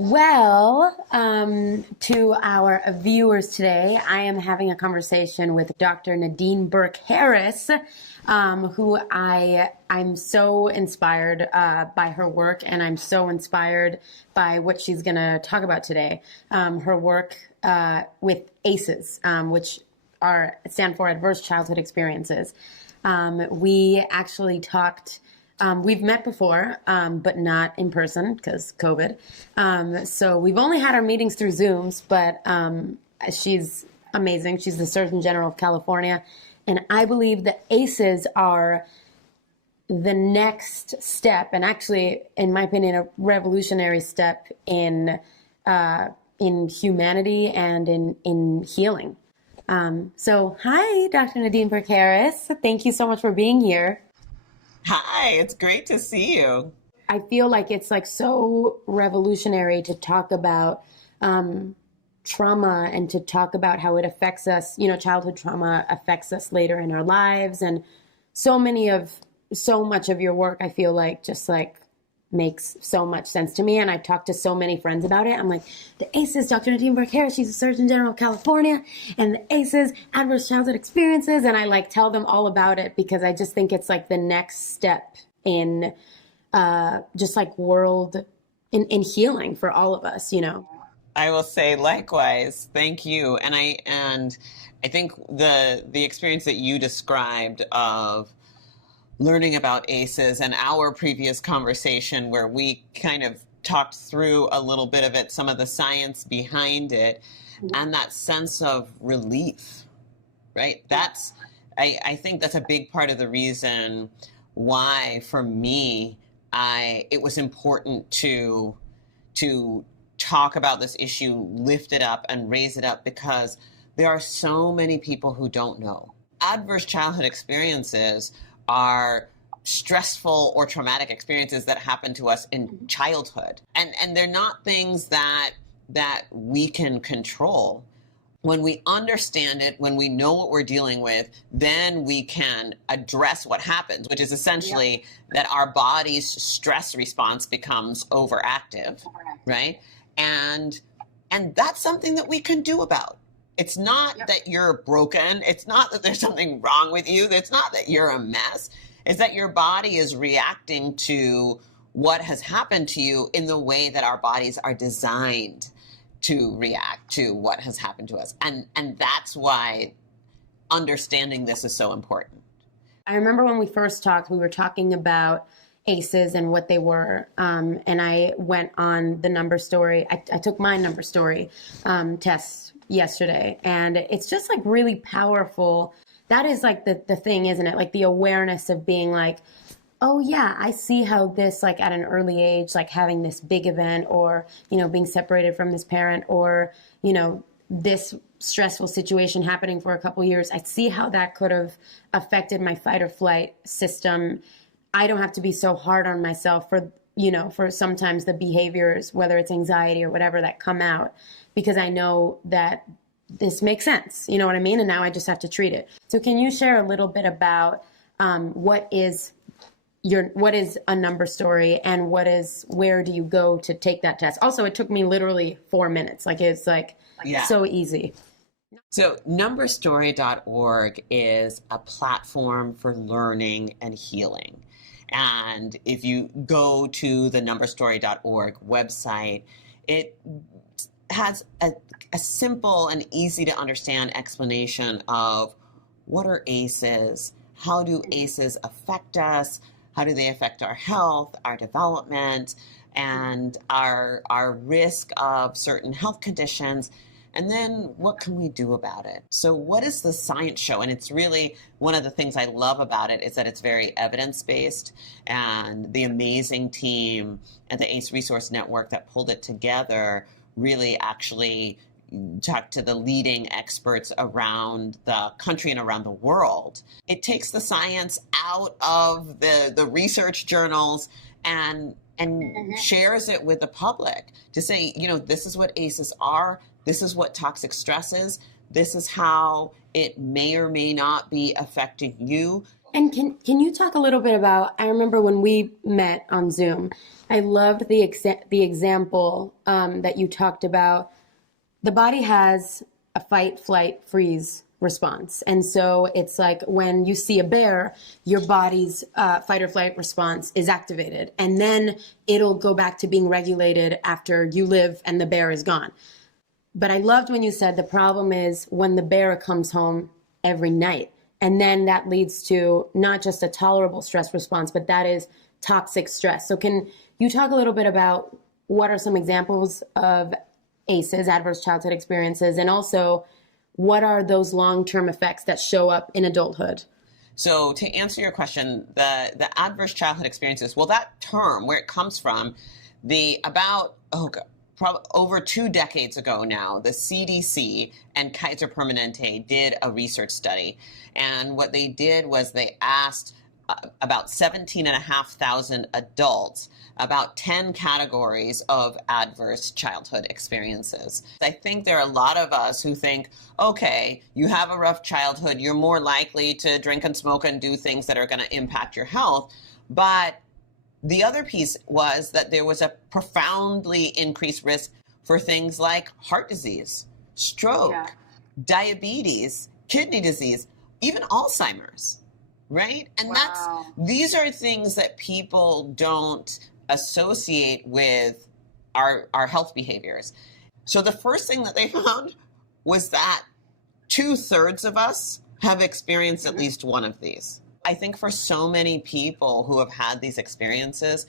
To our viewers today, I am having a conversation with Dr. Nadine Burke Harris, who I'm so inspired by her work, and I'm so inspired by what she's going to talk about today. Her work with ACEs, which stand for Adverse Childhood Experiences. We actually talked. We've met before, but not in person because COVID. So we've only had our meetings through Zooms, but she's amazing. She's the Surgeon General of California. And I believe that ACEs are the next step, and actually, in my opinion, a revolutionary step in humanity and in healing. So hi, Dr. Nadine Burke Harris. Thank you so much for being here. Hi, it's great to see you. I feel like it's like so revolutionary to talk about trauma and to talk about how it affects us. You know, childhood trauma affects us later in our lives, and so much of your work, I feel like just like makes so much sense to me. And I've talked to so many friends about it. I'm like, the ACEs, Dr. Nadine Burke Harris, she's the Surgeon General of California, and the ACEs, Adverse Childhood Experiences. And I like tell them all about it because I just think it's like the next step in just like world in healing for all of us, you know. I will say likewise. Thank you. And I think the experience that you described of learning about ACEs and our previous conversation where we kind of talked through a little bit of it, some of the science behind it, and that sense of relief, right? I think that's a big part of the reason why, for me, it was important to talk about this issue, lift it up and raise it up, because there are so many people who don't know. Adverse childhood experiences are stressful or traumatic experiences that happen to us in childhood. And they're not things that we can control. When we understand it, when we know what we're dealing with, then we can address what happens, which is essentially that our body's stress response becomes overactive, right? And that's something that we can do about. It's not that you're broken. It's not that there's something wrong with you. It's not that you're a mess. It's that your body is reacting to what has happened to you in the way that our bodies are designed to react to what has happened to us. And that's why understanding this is so important. I remember when we first talked, we were talking about ACEs and what they were. And I went on the number story. I took my number story test yesterday, and it's just like really powerful. That is like the thing, isn't it? Like the awareness of being like, oh yeah, I see how this, like at an early age, like having this big event, or, you know, being separated from this parent, or, you know, this stressful situation happening for a couple years, I see how that could have affected my fight or flight system. I don't have to be so hard on myself for, you know, for sometimes the behaviors, whether it's anxiety or whatever, that come out, because I know that this makes sense. You know what I mean? And now I just have to treat it. So can you share a little bit about what is a number story, and where do you go to take that test? Also, it took me literally 4 minutes. Like, it's like so easy. So numberstory.org is a platform for learning and healing. And if you go to the numberstory.org website, it has a simple and easy to understand explanation of what are ACEs, how do ACEs affect us, how do they affect our health, our development, and our risk of certain health conditions, and then what can we do about it? So what does the science show? And it's really one of the things I love about it is that it's very evidence-based, and the amazing team at the ACE Resource Network that pulled it together really actually talked to the leading experts around the country and around the world. It takes the science out of the research journals and shares it with the public to say, you know, this is what ACEs are, this is what toxic stress is, this is how it may or may not be affecting you. And can you talk a little bit about, I remember when we met on Zoom, I loved the example that you talked about. The body has a fight, flight, freeze response. And so it's like when you see a bear, your body's fight or flight response is activated. And then it'll go back to being regulated after you live and the bear is gone. But I loved when you said the problem is when the bear comes home every night. And then that leads to not just a tolerable stress response, but that is toxic stress. So can you talk a little bit about what are some examples of ACEs, adverse childhood experiences, and also what are those long-term effects that show up in adulthood? So to answer your question, the adverse childhood experiences, well, that term, where it comes from, probably over 2 decades ago now, the CDC and Kaiser Permanente did a research study. And what they did was they asked about 17,500 adults about 10 categories of adverse childhood experiences. I think there are a lot of us who think, okay, you have a rough childhood, you're more likely to drink and smoke and do things that are going to impact your health. But the other piece was that there was a profoundly increased risk for things like heart disease, stroke, diabetes, kidney disease, even Alzheimer's, right? And these are things that people don't associate with our health behaviors. So the first thing that they found was that 2/3 of us have experienced at least one of these. I think for so many people who have had these experiences,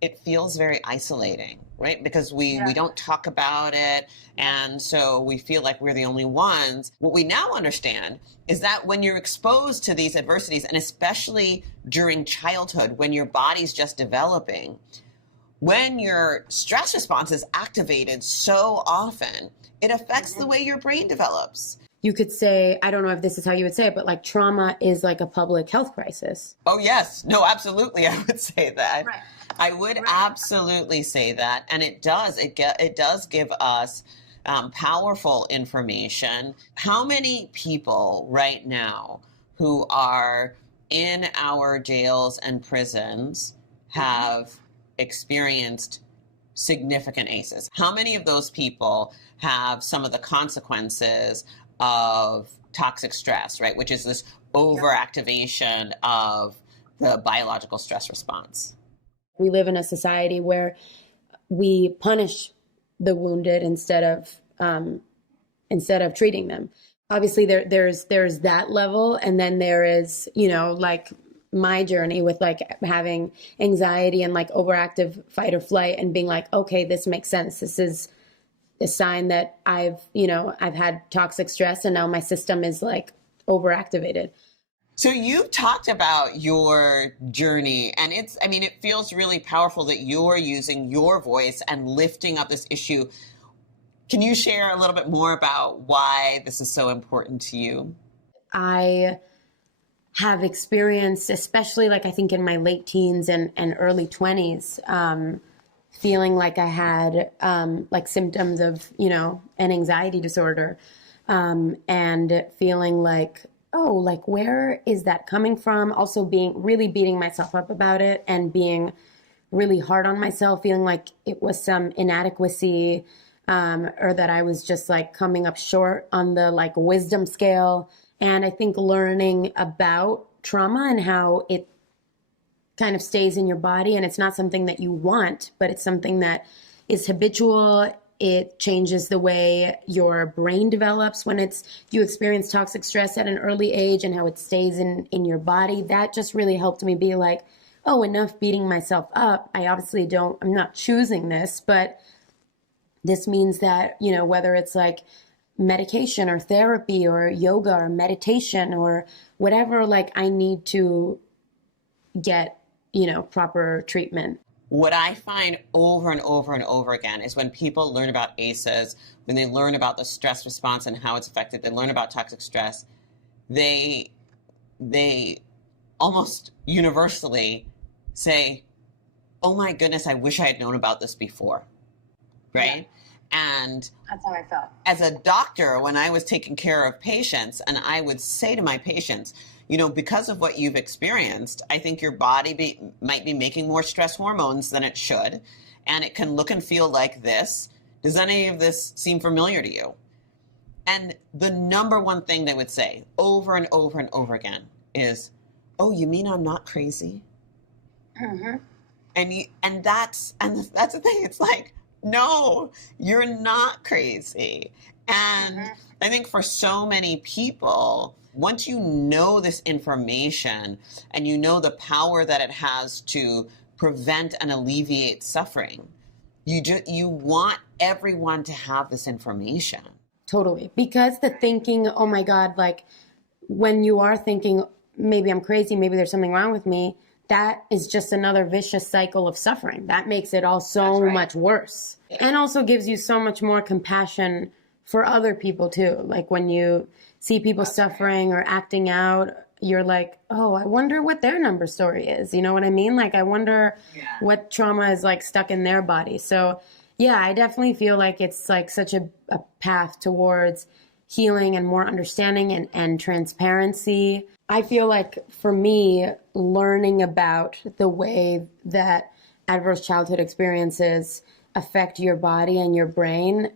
it feels very isolating, right? Because we don't talk about it. And so we feel like we're the only ones. What we now understand is that when you're exposed to these adversities, and especially during childhood, when your body's just developing, when your stress response is activated so often, it affects the way your brain develops. You could say, I don't know if this is how you would say it, but like trauma is like a public health crisis. Oh, yes. No, absolutely. I would say that. Right. I would absolutely say that. And it does. It does give us powerful information. How many people right now who are in our jails and prisons have experienced significant ACEs? How many of those people have some of the consequences of toxic stress, right? Which is this overactivation of the biological stress response. We live in a society where we punish the wounded instead of treating them. Obviously, there's that level, and then there is, like my journey with like having anxiety and like overactive fight or flight, and being like, okay, this makes sense. This is a sign that I've had toxic stress, and now my system is like overactivated. So you've talked about your journey, and it feels really powerful that you're using your voice and lifting up this issue. Can you share a little bit more about why this is so important to you? I have experienced, especially like I think in my late teens and early 20s, feeling like I had like symptoms of, an anxiety disorder, and feeling like, oh, like where is that coming from? Also really beating myself up about it and being really hard on myself, feeling like it was some inadequacy, or that I was just like coming up short on the like wisdom scale. And I think learning about trauma and how it kind of stays in your body, and it's not something that you want, but it's something that is habitual. It changes the way your brain develops when you experience toxic stress at an early age, and how it stays in your body. That just really helped me be like, oh, enough beating myself up. I'm not choosing this, but this means that, whether it's like medication or therapy or yoga or meditation or whatever, like I need to get, proper treatment. What I find over and over and over again is when people learn about ACEs, when they learn about the stress response and how it's affected, they learn about toxic stress, they almost universally say, oh my goodness, I wish I had known about this before, right? Yeah. And that's how I felt. As a doctor, when I was taking care of patients, and I would say to my patients, because of what you've experienced, I think your body might be making more stress hormones than it should, and it can look and feel like this. Does any of this seem familiar to you? And the number one thing they would say over and over and over again is, oh, you mean I'm not crazy? Mm-hmm. And that's the thing. It's like, no, you're not crazy. And I think for so many people, once you know this information and you know the power that it has to prevent and alleviate suffering, you want everyone to have this information. Totally. Because the thinking, oh my God, like when you are thinking, maybe I'm crazy, maybe there's something wrong with me, that is just another vicious cycle of suffering. That makes it all so much worse. And also gives you so much more compassion for other people too. Like when you see people suffering or acting out, you're like, oh, I wonder what their number story is. You know what I mean? Like, I wonder what trauma is like stuck in their body. So yeah, I definitely feel like it's like such a path towards healing and more understanding and transparency. I feel like for me, learning about the way that adverse childhood experiences affect your body and your brain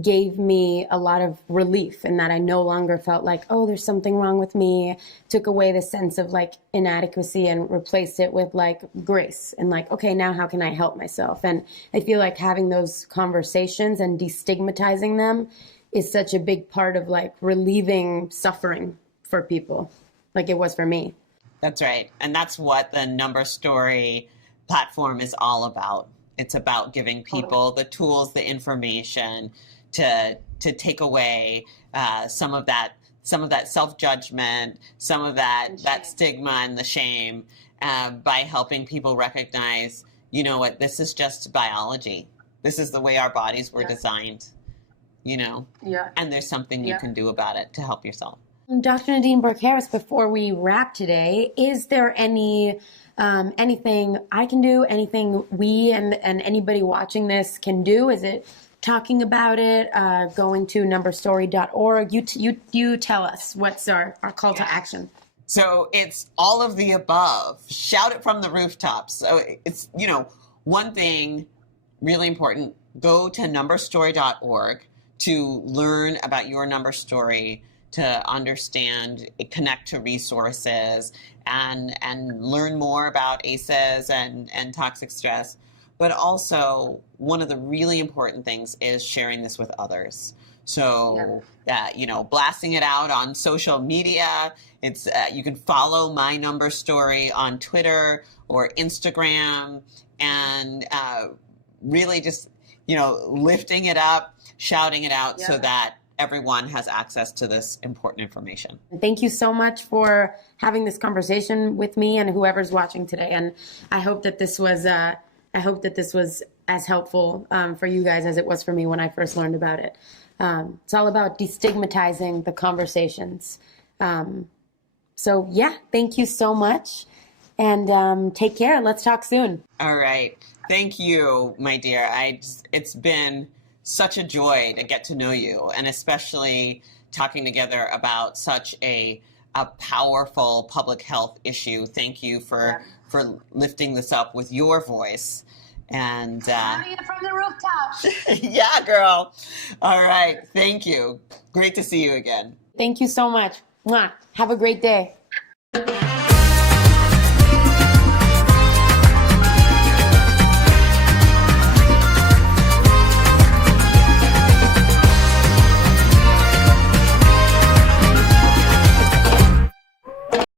gave me a lot of relief in that I no longer felt like, oh, there's something wrong with me. Took away the sense of like inadequacy and replaced it with like grace and like, okay, now how can I help myself? And I feel like having those conversations and destigmatizing them is such a big part of like relieving suffering for people, like it was for me. That's right. And that's what the Number Story platform is all about. It's about giving people the tools, the information to take away some of that self-judgment, some of that stigma and the shame by helping people recognize, you know what, this is just biology. This is the way our bodies were designed, and there's something you can do about it to help yourself. Dr. Nadine Burke Harris, before we wrap today, is there anything I can do, anything we and anybody watching this can do? Is it talking about it, going to numberstory.org? You tell us what's our call to action. So it's all of the above. Shout it from the rooftops. So it's, one thing really important, go to numberstory.org to learn about your number story, to understand, connect to resources, and learn more about ACEs and toxic stress. But also, one of the really important things is sharing this with others. So, blasting it out on social media. It's you can follow My Number Story on Twitter or Instagram, and really just, lifting it up, shouting it out so that everyone has access to this important information. Thank you so much for having this conversation with me and whoever's watching today. And I hope that this was as helpful for you guys as it was for me when I first learned about it. It's all about destigmatizing the conversations. So yeah, thank you so much, and take care. Let's talk soon. All right. Thank you, my dear. It's been such a joy to get to know you, and especially talking together about such a powerful public health issue. Thank you for lifting this up with your voice. And from the rooftop. Yeah, girl. All right. Thank you. Great to see you again. Thank you so much. Mwah. Have a great day.